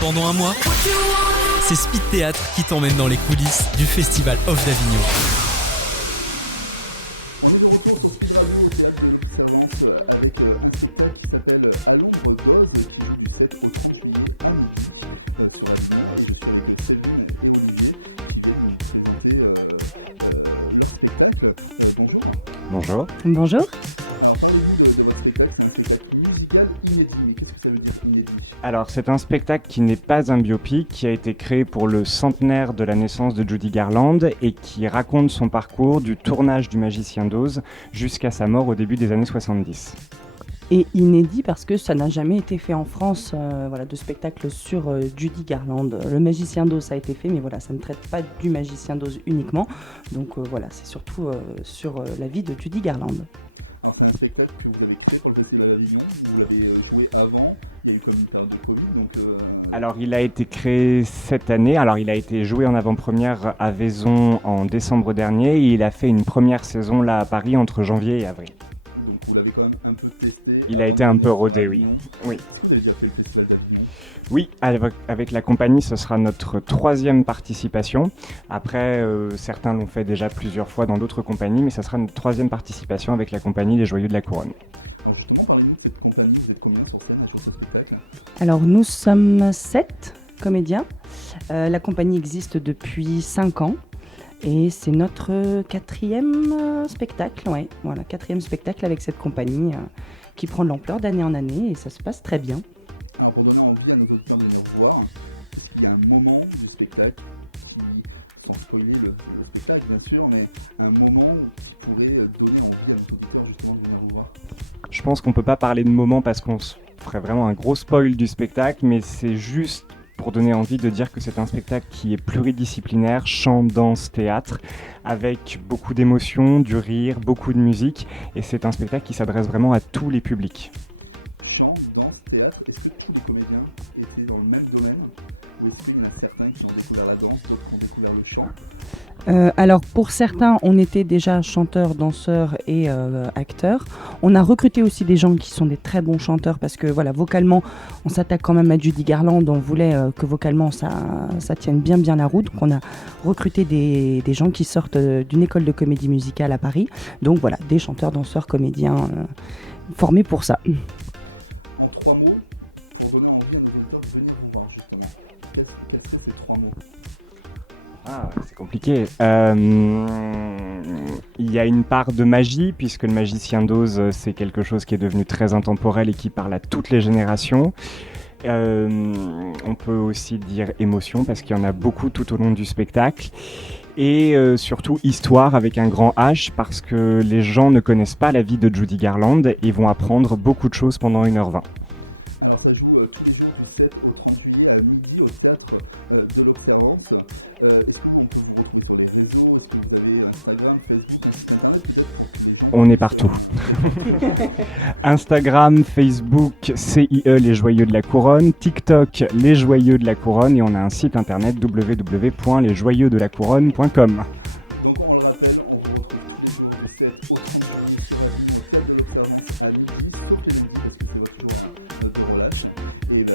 Pendant un mois, c'est Speed Théâtre qui t'emmène dans les coulisses du Festival Off d'Avignon. Bonjour. Bonjour. Alors, parlez-nous de votre spectacle, c'est un spectacle musical inédit. Qu'est-ce que ça veut dire inédit ? Alors, c'est un spectacle qui n'est pas un biopic, qui a été créé pour le centenaire de la naissance de Judy Garland et qui raconte son parcours du tournage du Magicien d'Oz jusqu'à sa mort au début des années 70. Et inédit parce que ça n'a jamais été fait en France, de spectacle sur Judy Garland. Le Magicien d'Oz a été fait, mais voilà, ça ne traite pas du Magicien d'Oz uniquement. Donc c'est surtout sur la vie de Judy Garland. Alors, c'est un spectacle que vous avez créé pour le Festival d'Avignon. Vous l'avez joué avant. Il y a eu comme une période de Covid. Alors, il a été créé cette année. Alors, il a été joué en avant-première à Vaison en décembre dernier. Et il a fait une première saison là à Paris entre janvier et avril. Donc, vous l'avez quand même un peu testé. Il a été un peu rodé, oui. Oui. Vous avez déjà fait le Festival d'Avignon. Oui, avec la compagnie, ce sera notre 3e participation. Après, certains l'ont fait déjà plusieurs fois dans d'autres compagnies, mais ça sera notre 3e participation avec la compagnie Les Joyeux de la Couronne. Alors justement, parlez-nous de cette compagnie. Vous êtes combien sur scène sur ce spectacle ? Alors nous sommes 7 comédiens. La compagnie existe depuis 5 ans. Et c'est notre 4e spectacle, 4e spectacle avec cette compagnie qui prend de l'ampleur d'année en année et ça se passe très bien. Alors, pour donner envie à nos auditeurs de nous revoir, il y a un moment du spectacle qui, sans spoiler le spectacle bien sûr, mais un moment qui pourrait donner envie à nos auditeurs justement de venir vous voir. Je pense qu'on peut pas parler de moment parce qu'on ferait vraiment un gros spoil du spectacle, mais c'est juste pour donner envie de dire que c'est un spectacle qui est pluridisciplinaire, chant, danse, théâtre, avec beaucoup d'émotions, du rire, beaucoup de musique, et c'est un spectacle qui s'adresse vraiment à tous les publics. Chant, danse, théâtre, est-ce que tous les comédiens étaient dans le même domaine ou est-ce qu'il y en a certains qui ont découvert la danse, d'autres qui ont découvert le chant ? Alors pour certains, on était déjà chanteurs, danseurs et acteurs. On a recruté aussi des gens qui sont des très bons chanteurs parce que vocalement, on s'attaque quand même à Judy Garland. On voulait que vocalement ça tienne bien la route. Donc on a recruté des gens qui sortent d'une école de comédie musicale à Paris. Donc voilà, des chanteurs, danseurs, comédiens formés pour ça. En 3 mots, pour donner envie à nos auditeurs de venir vous voir justement, qu'est-ce que ces 3 mots ? Ah, c'est compliqué. Il y a une part de magie, puisque le Magicien d'Oz, c'est quelque chose qui est devenu très intemporel et qui parle à toutes les générations. On peut aussi dire émotion, parce qu'il y en a beaucoup tout au long du spectacle. Et surtout histoire avec un grand H, parce que les gens ne connaissent pas la vie de Judy Garland et vont apprendre beaucoup de choses pendant 1h20. Alors ça joue tous les jours du 7 au 30 juillet à midi au théâtre de l'Observance. Est-ce qu'on peut vous retrouver sur les réseaux ? Est-ce que vous avez Instagram, Facebook, etc. On est partout. Instagram, Facebook, CIE Les Joyeux de la Couronne, TikTok Les Joyeux de la Couronne et on a un site internet www.lesjoyeuxdelacouronne.com. Donc on le rappelle, on vous retrouve tous les jours du 7 au 30 juillet au théâtre de l'Observance à midi, toutes les midis parce que c'est votre jour, notre relâche. Et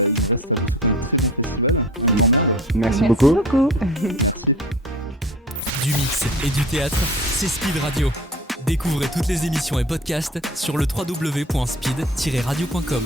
nous, ça Merci beaucoup. Du mix et du théâtre, c'est Speed Radio. Découvrez toutes les émissions et podcasts sur le www.speed-radio.com.